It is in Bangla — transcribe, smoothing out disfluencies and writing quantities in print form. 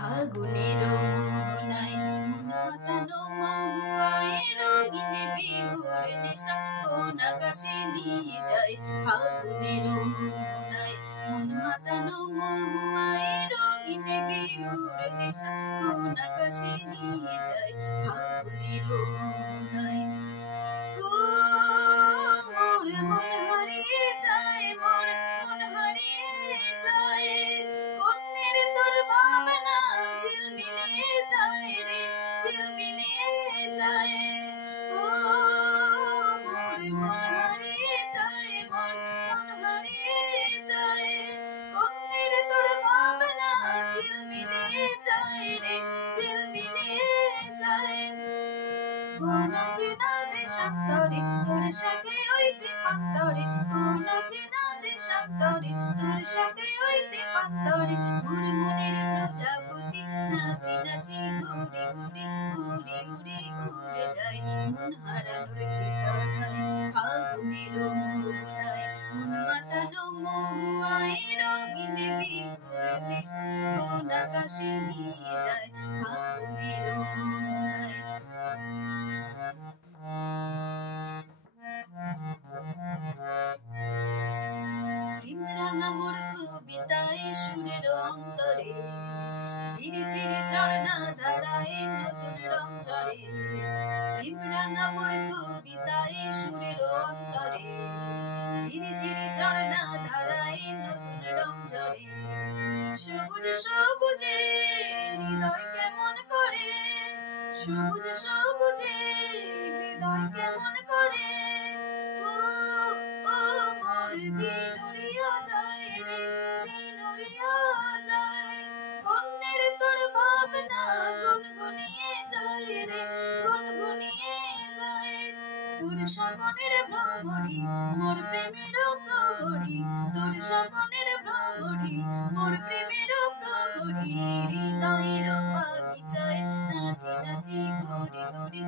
ফাগুনের মোহনায় মন মাতানো মহুয়ায় রঙিন বিহুর নেশা কোন আকাশে নিয়ে যায়। ফাগুনের মোহনায় মন মাতানো মহুয়ায় রঙিন বিহুর নেশা কোন আকাশে নিয়ে যায়। ফাগুনের মোহনায় মোর মন হারিয়ে যায়, মোর মন হারিয়ে যায়। কন্যের তোর ভাবনা ঝিলমিলিয়ে যায় রে, ঝিলমিলিয়ে যায়। ও মোর মন হারিয়ে যায়, মোর মন হারিয়ে যায়। কন্যের তোর ভাবনা ঝিলমিলিয়ে যায় রে, ঝিলমিলিয়ে যায়। কোন চেনা দেশান্তরে তোর সাথে হইতে পান্তরে, কোন চেনা দেশান্তরে তোর সাথে হইতে পান্তরে। মোর মনের প্রজাপতি নাচি নাচি ঘুরে ঘুরে উড়ে উড়ে উড়ে যায় মন হারানোর ঠিকানায়। ফাগুনের মোহনায় মন মাতানো মহুয়ায় রঙিন বিহুর নেশা কোন আকাশে নিয়ে যায়। ফাগুনের মোহনায় প্রেমরাঙা মোর কবিতায় সুরের অন্তরে ঝিরি ঝিরি ঝর্ণা ধারায় নতুন রং ঝরে। প্রেমরাঙা মোর কবিতায় সুরের অন্তরে ঝিরি ঝিরি ঝর্ণা ধারায় নতুন রং ঝরে। সবুজ সবুজে হৃদয় কেমন করে, সবুজ সবুজে হৃদয় কেমন করে। ও ও মোর দিন উড়িয়া যায় রে, দিন উড়িয়া যায়। কন্যের তোর ভাবনা গুনগুনিয়ে যায় রে, গুনগুনিয়ে যায়। তোর স্বপনের ভ্রমরি মোর প্রেমের প্রহরী, তোর স্বপনের ভ্রমরি মোর প্রেমের প্রহরী। হৃদয়ের বাগিচায় নাচি নাচি ঘুরে ঘুরে